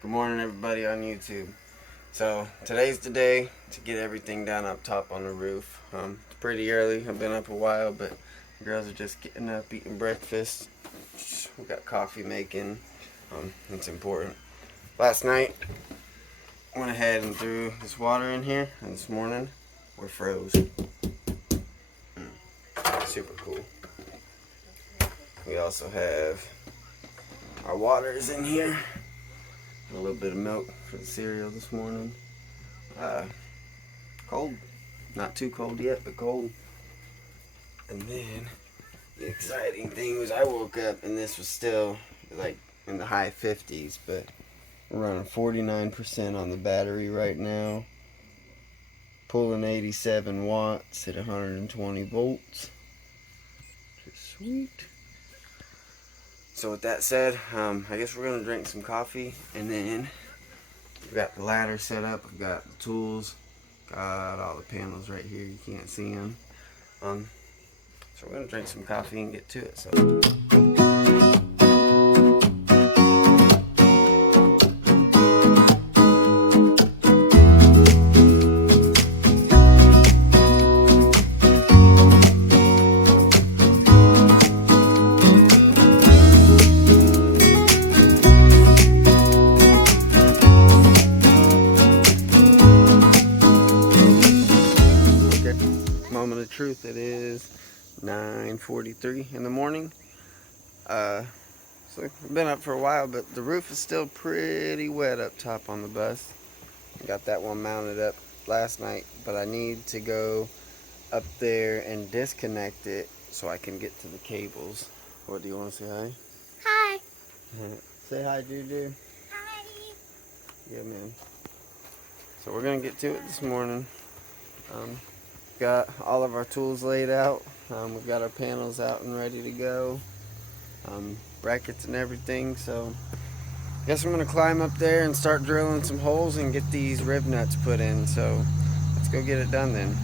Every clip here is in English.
Good morning, everybody on YouTube. So today's the day to get everything down up top on the roof. It's pretty early. I've been up a while, but the girls are just getting up, eating breakfast. We got coffee making. It's important. Last night, went ahead and threw this water in here, and this morning we're froze. Super cool. We also have our water is in here. A little bit of milk for the cereal this morning. Cold. Not too cold yet, but cold. And then the exciting thing was I woke up and this was still like in the high 50s, but we're running 49% on the battery right now. Pulling 87 watts at 120 volts. Sweet. So with that said, I guess we're going to drink some coffee, and then we've got the ladder set up, we've got the tools, got all the panels right here, you can't see them. So we're going to drink some coffee and get to it. So. Moment of truth, it is 9:43 in the morning. So I've been up for a while, but the roof is still pretty wet up top on the bus. I got that one mounted up last night, but I need to go up there and disconnect it so I can get to the cables. What, do you want to say hi? Hi. Say hi, Juju. Hi. Yeah, man. So we're gonna get to it this morning. Got all of our tools laid out. We've got our panels out and ready to go. Brackets and everything. So I guess I'm going to climb up there and start drilling some holes and get these rib nuts put in. So let's go get it done then.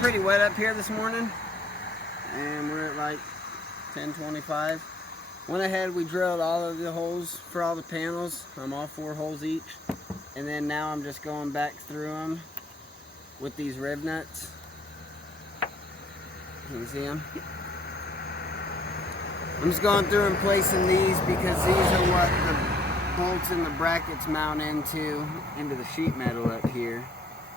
Pretty wet up here this morning, and we're at like 10:25. Went ahead, we drilled all of the holes for all the panels, all 4 holes each, and then now I'm just going back through them with these rib nuts. You can see them. I'm just going through and placing these because these are what the bolts and the brackets mount into the sheet metal up here.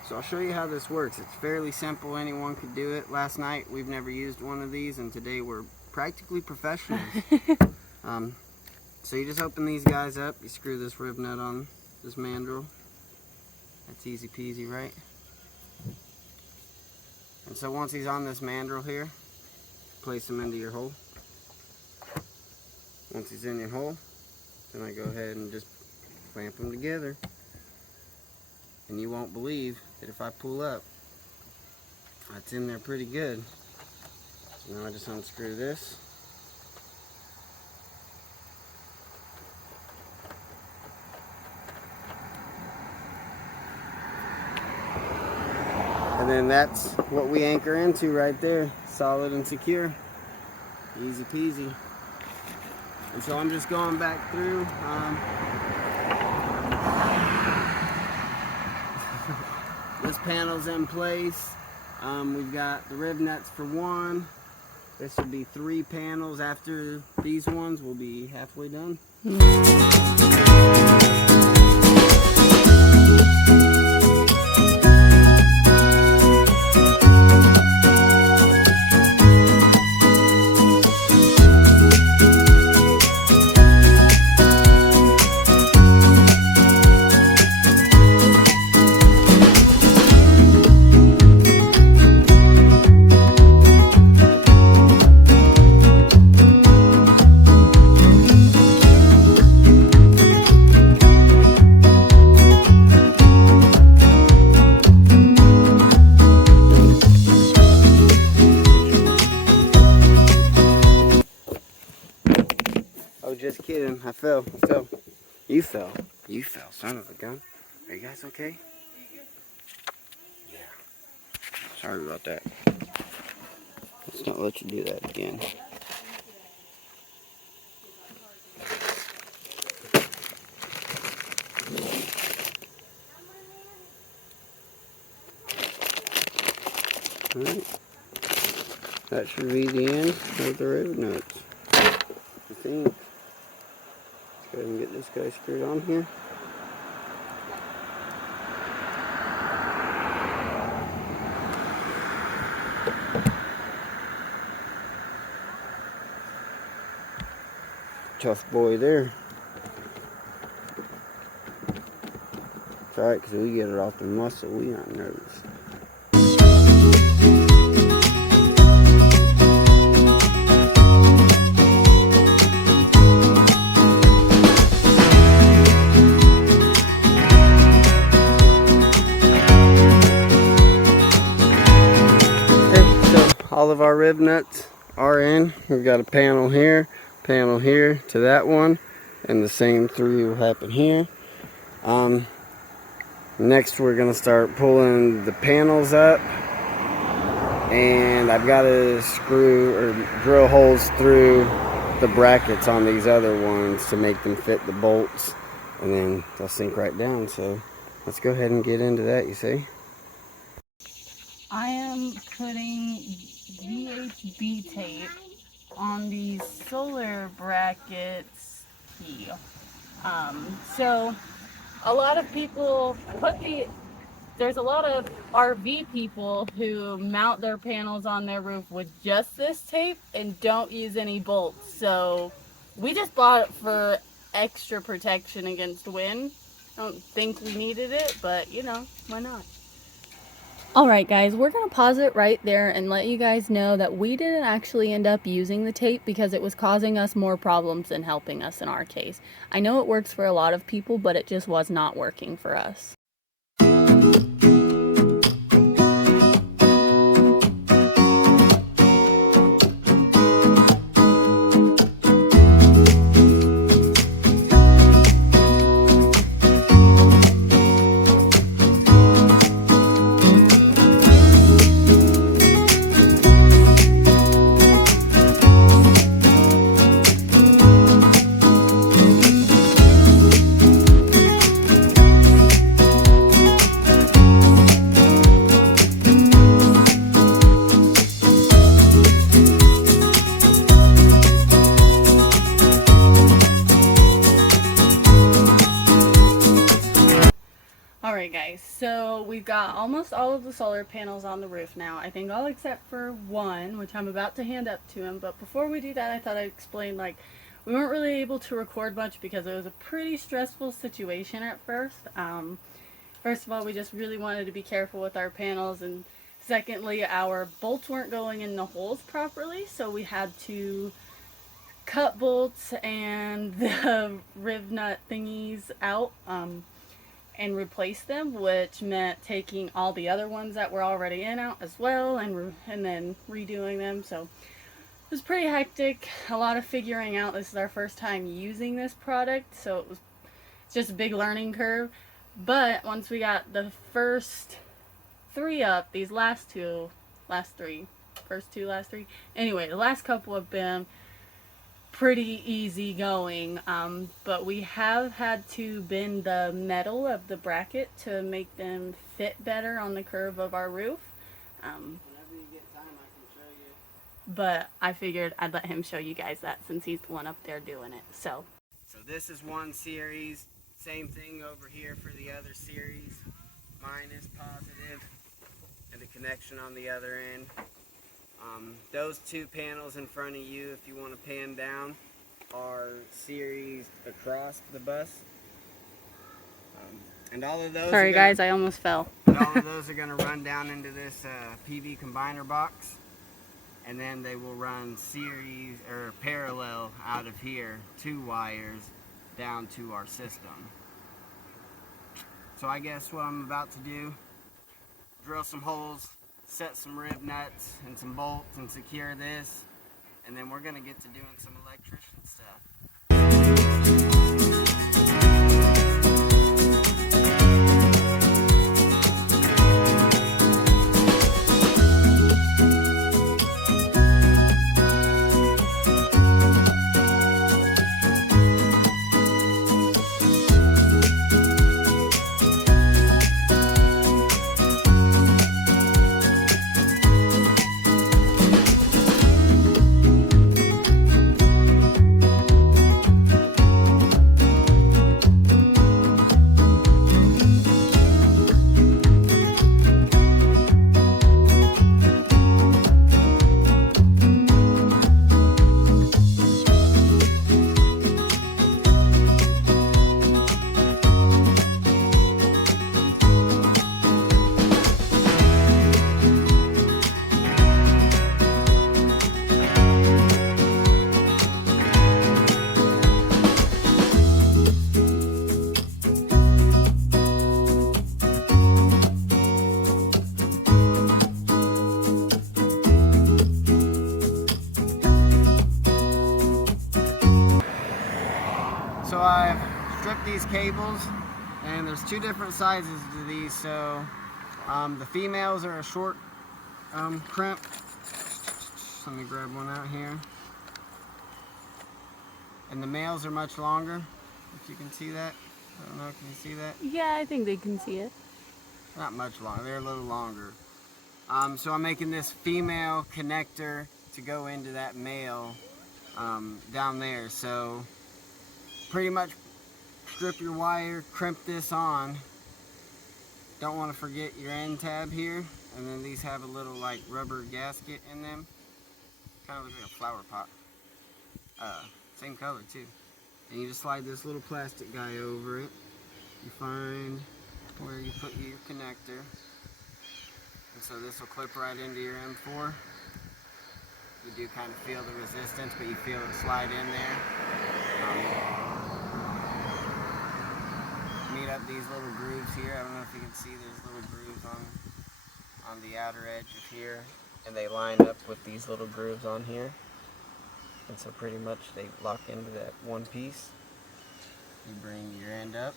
So I'll show you how this works. It's fairly simple. Anyone could do it. Last night we've never used one of these, and today we're practically professionals. So you just open these guys up. You screw this rib nut on this mandrel. That's easy peasy, right? And so once he's on this mandrel here, place him into your hole. Once he's in your hole, then I go ahead and just clamp them together. And you won't believe that if I pull up, it's in there pretty good. So now I just unscrew this. And then that's what we anchor into right there. Solid and secure. Easy peasy. And so I'm just going back through. This panel's in place. We've got the rib nuts for 1. This will be 3 panels. After these ones, we'll be halfway done. just kidding. I fell. You fell. You fell, son of a gun. Are you guys okay? Yeah. Sorry about that. Let's not let you do that again. Alright. That should be the end of the rib nuts. I think. Let's go ahead and get this guy screwed on here. Tough boy there. It's alright because we get it off the muscle, we aren't nervous. All of our rib nuts are in. We've got a panel here to that one, and the same three will happen here. Next we're gonna start pulling the panels up, and I've got to screw or drill holes through the brackets on these other ones to make them fit the bolts, and then they'll sink right down. So let's go ahead and get into that, you see. I am putting VHB tape on these solar brackets here. So a lot of people there's a lot of RV people who mount their panels on their roof with just this tape and don't use any bolts. So we just bought it for extra protection against wind. I don't think we needed it, but you know, why not? Alright guys, we're going to pause it right there and let you guys know that we didn't actually end up using the tape because it was causing us more problems than helping us in our case. I know it works for a lot of people, but it just was not working for us. Alright guys, so we've got almost all of the solar panels on the roof now. I think all except for one, which I'm about to hand up to him. But before we do that, I thought I'd explain, like, we weren't really able to record much because it was a pretty stressful situation at first. First of all, we just really wanted to be careful with our panels, and secondly, our bolts weren't going in the holes properly, so we had to cut bolts and the rib nut thingies out and replace them, which meant taking all the other ones that were already in out as well and then redoing them. So it was pretty hectic, a lot of figuring out. This is our first time using this product, so it's just a big learning curve. But once we got the first three up, these last two, anyway, the last couple have been pretty easy going, but we have had to bend the metal of the bracket to make them fit better on the curve of our roof. Whenever you get time, I can show you. But I figured I'd let him show you guys that since he's the one up there doing it. So this is one series. Same thing over here for the other series. Minus, positive, and the connection on the other end. Those two panels in front of you, if you want to pan down, are series across the bus. And all of those. Sorry guys, I almost fell. All of those are going to run down into this PV combiner box, and then they will run series or parallel out of here, 2 wires down to our system. So I guess what I'm about to do, drill some holes, set some rib nuts and some bolts and secure this, and then we're going to get to doing some electrician stuff. So I've stripped these cables, and there's two different sizes to these. So the females are a short crimp. Let me grab one out here. And the males are much longer, if you can see that. I don't know, can you see that? Yeah, I think they can see it. Not much longer, they're a little longer. So I'm making this female connector to go into that male down there. So pretty much strip your wire, crimp this on. Don't want to forget your end tab here. And then these have a little like rubber gasket in them. Kind of looks like a flower pot. Same color too. And you just slide this little plastic guy over it. You find where you put your connector. And so this will clip right into your M4. You do kind of feel the resistance, but you feel it slide in there. Meet up these little grooves here. I don't know if you can see there's little grooves on the outer edge of here. And they line up with these little grooves on here. And so pretty much they lock into that one piece. You bring your end up.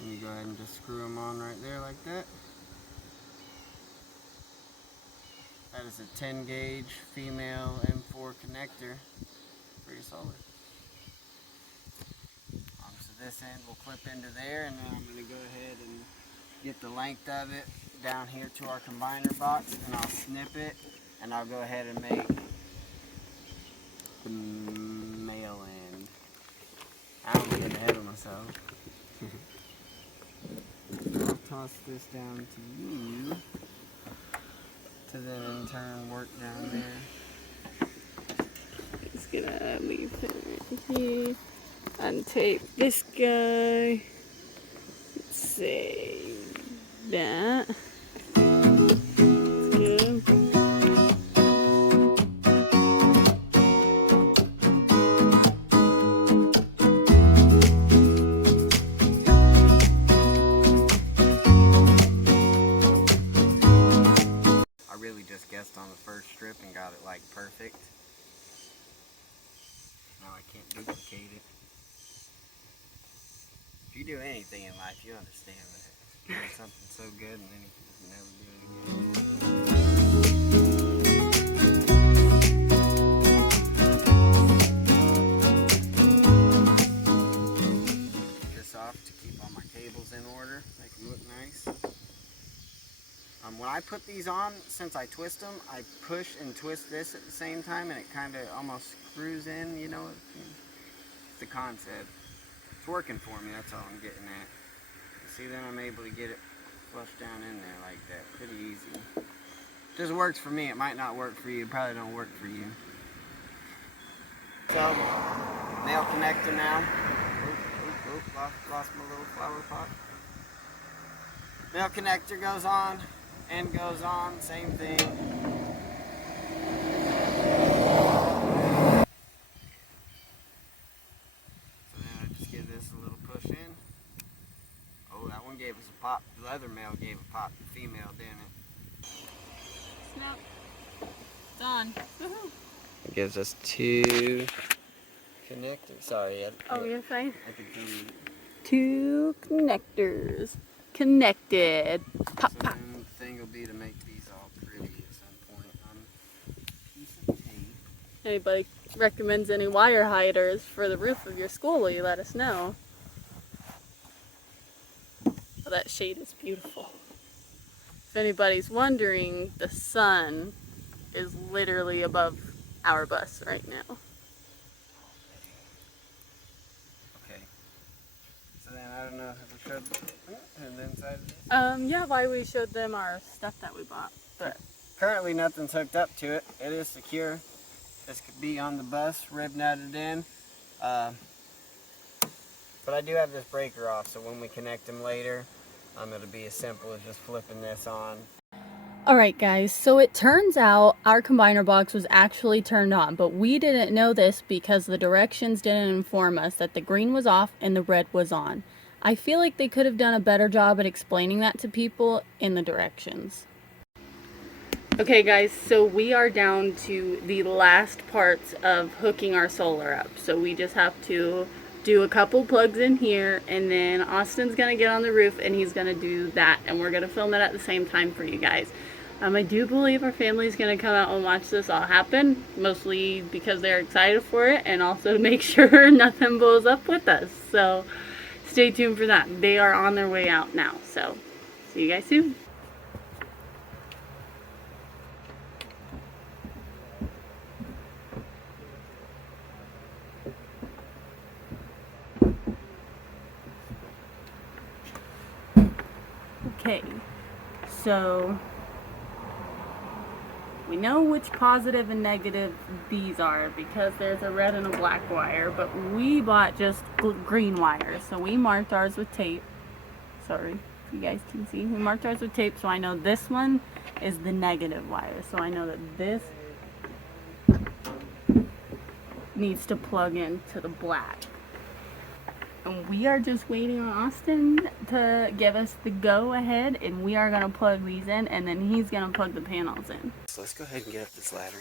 And you go ahead and just screw them on right there like that. That is a 10 gauge female M4 connector for your solar. So this end will clip into there, and then I'm going to go ahead and get the length of it down here to our combiner box, and I'll snip it, and I'll go ahead and make the male end. I don't get ahead of myself. I'll toss this down to you to then in turn work down there. Just gonna leave it right here. Untape this guy. Save that. Good. I really just guessed on the first strip and got it like perfect. Now I can't duplicate it. If you do anything in life, you understand that. You do something so good and then you can just never do it again. This off to keep all my cables in order, make them look nice. When I put these on, since I twist them, I push and twist this at the same time, and it kind of almost screws in, you know, it's the concept. It's working for me, that's all I'm getting at. See, then I'm able to get it flushed down in there like that, pretty easy. Just works for me, it might not work for you, it probably don't work for you. So, male connector now. Lost my little flower pot. Male connector goes on. End goes on, same thing. So then I just give this a little push in. Oh, that one gave us a pop. The other male gave a pop. The female didn't. Snap. Done. Woohoo. It gives us two connector. Sorry. Oh, you're fine. I think the, 2 connectors connected. Pop, so pop. then the thing will be to make these all pretty at some point on a piece of tape. Anybody recommends any wire hiders for the roof of your Skoolie, let us know. Oh, that shade is beautiful. If anybody's wondering, the sun is literally above our bus right now. Okay. So then I don't know if we showed the inside of this. Yeah, why we showed them our stuff that we bought, but Currently nothing's hooked up to it. It is secure. This could be on the bus, rib nutted in. But I do have this breaker off, so when we connect them later, it'll be as simple as just flipping this on. Alright guys, so it turns out our combiner box was actually turned on, but we didn't know this because the directions didn't inform us that the green was off and the red was on. I feel like they could have done a better job at explaining that to people in the directions. Okay guys, so we are down to the last parts of hooking our solar up. So we just have to do a couple plugs in here, and then Austin's gonna get on the roof and he's gonna do that, and we're gonna film it at the same time for you guys. I do believe our family's gonna come out and watch this all happen, mostly because they're excited for it, and also to make sure nothing blows up with us. So stay tuned for that. They are on their way out now, so see you guys soon. Okay, so we know which positive and negative these are because there's a red and a black wire, but we bought just green wires, so we marked ours with tape. Sorry if you guys can see. We marked ours with tape, so I know this one is the negative wire, so I know that this needs to plug into the black. And we are just waiting on Austin to give us the go ahead, and we are gonna plug these in, and then he's gonna plug the panels in. So let's go ahead and get up this ladder.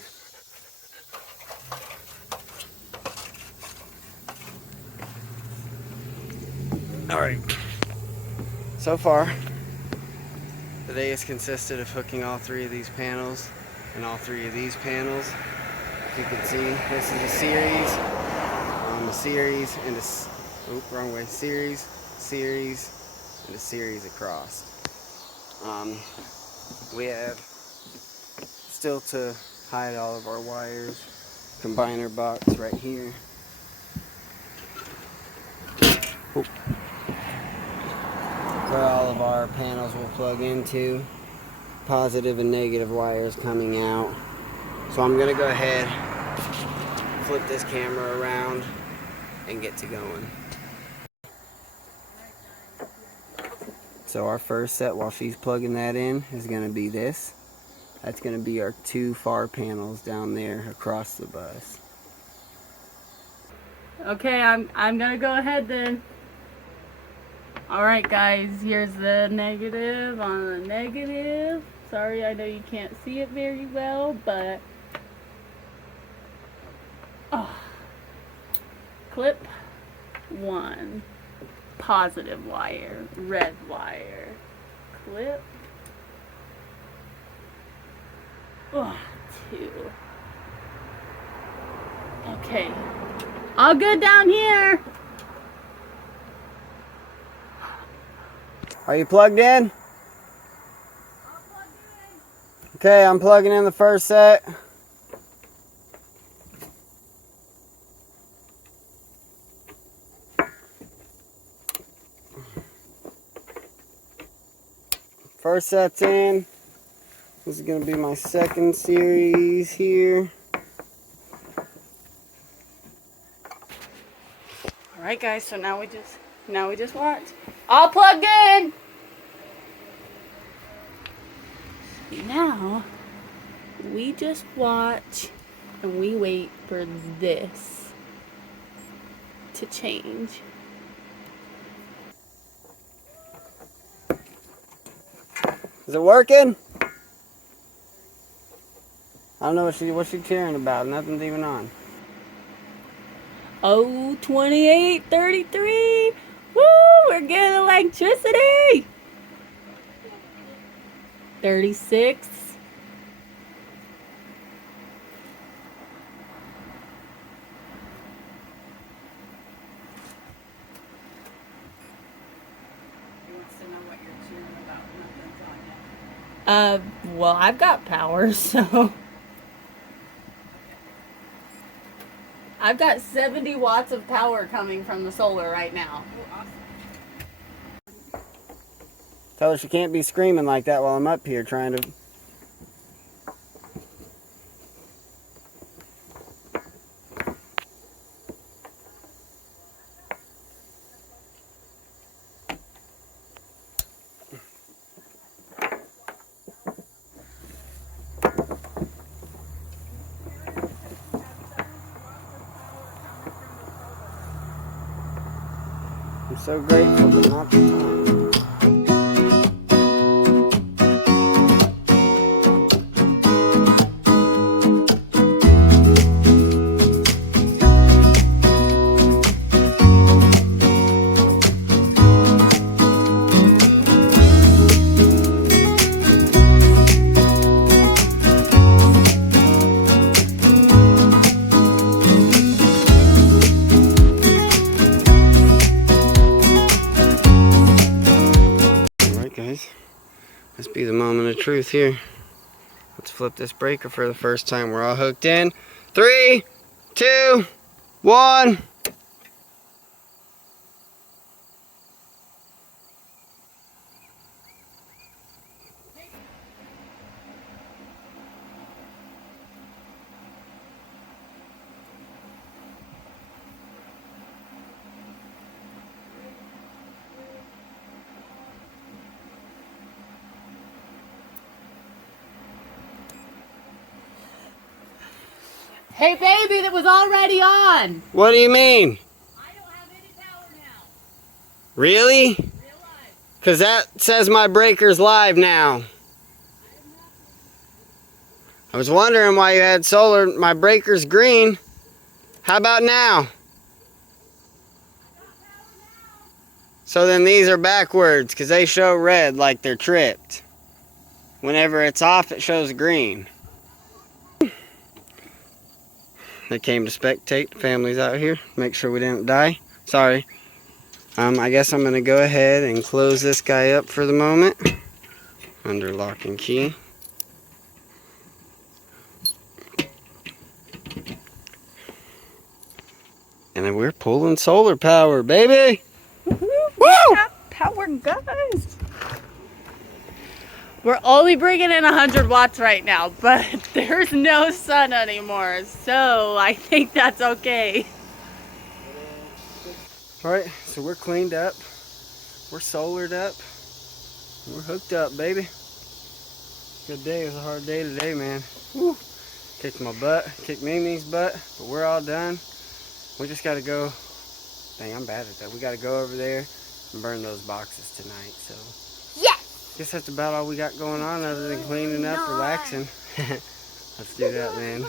Alright. So far, the day has consisted of hooking all 3 of these panels and all 3 of these panels. As you can see, this is a series, a series, and a wrong way, series, and a series across. We have still to hide all of our wires, combiner box right here. Where all of our panels will plug into, positive and negative wires coming out. So I'm gonna go ahead, flip this camera around, and get to going. So our first set, while she's plugging that in, is going to be this. That's going to be our 2 far panels down there across the bus. Okay, I'm gonna go ahead then. Alright guys, here's the negative on the negative. Sorry, I know you can't see it very well, but clip 1. Positive wire, red wire, clip 2. Okay, all good down here. Are you plugged in? Okay, I'm plugging in the first set. First set's in. This is going to be my second series here. Alright guys, so now we just watch. All plugged in! Now we just watch and we wait for this to change. Is it working? I don't know what she's cheering about. Nothing's even on. Oh, 28.33. Woo, we're getting electricity. 36. Well, I've got power, so I've got 70 watts of power coming from the solar right now. Tell her she can't be screaming like that while I'm up here trying to... I'm so grateful, but not the time. Guys, let's be the moment of truth here. Let's flip this breaker for the first time. We're all hooked in. 3, 2, 1. Hey, baby, that was already on. What do you mean? I don't have any power now. Really? Real life. Because that says my breaker's live now. I was wondering why you had solar. My breaker's green. How about now? So then these are backwards because they show red like they're tripped. Whenever it's off, it shows green. They came to spectate. Families out here. Make sure we didn't die. Sorry. I guess I'm going to go ahead and close this guy up for the moment. Under lock and key. And then we're pulling solar power, baby! Woo! Power, guys. We're only bringing in 100 watts right now, but there's no sun anymore, so I think that's okay. Alright, so we're cleaned up. We're solared up. We're hooked up, baby. Good day. It was a hard day today, man. Woo. Kicked my butt, kicked Mimi's butt, but we're all done. We just gotta go. Dang, I'm bad at that. We gotta go over there and burn those boxes tonight, so. Guess that's about all we got going on other than cleaning up, relaxing. Let's do that, man.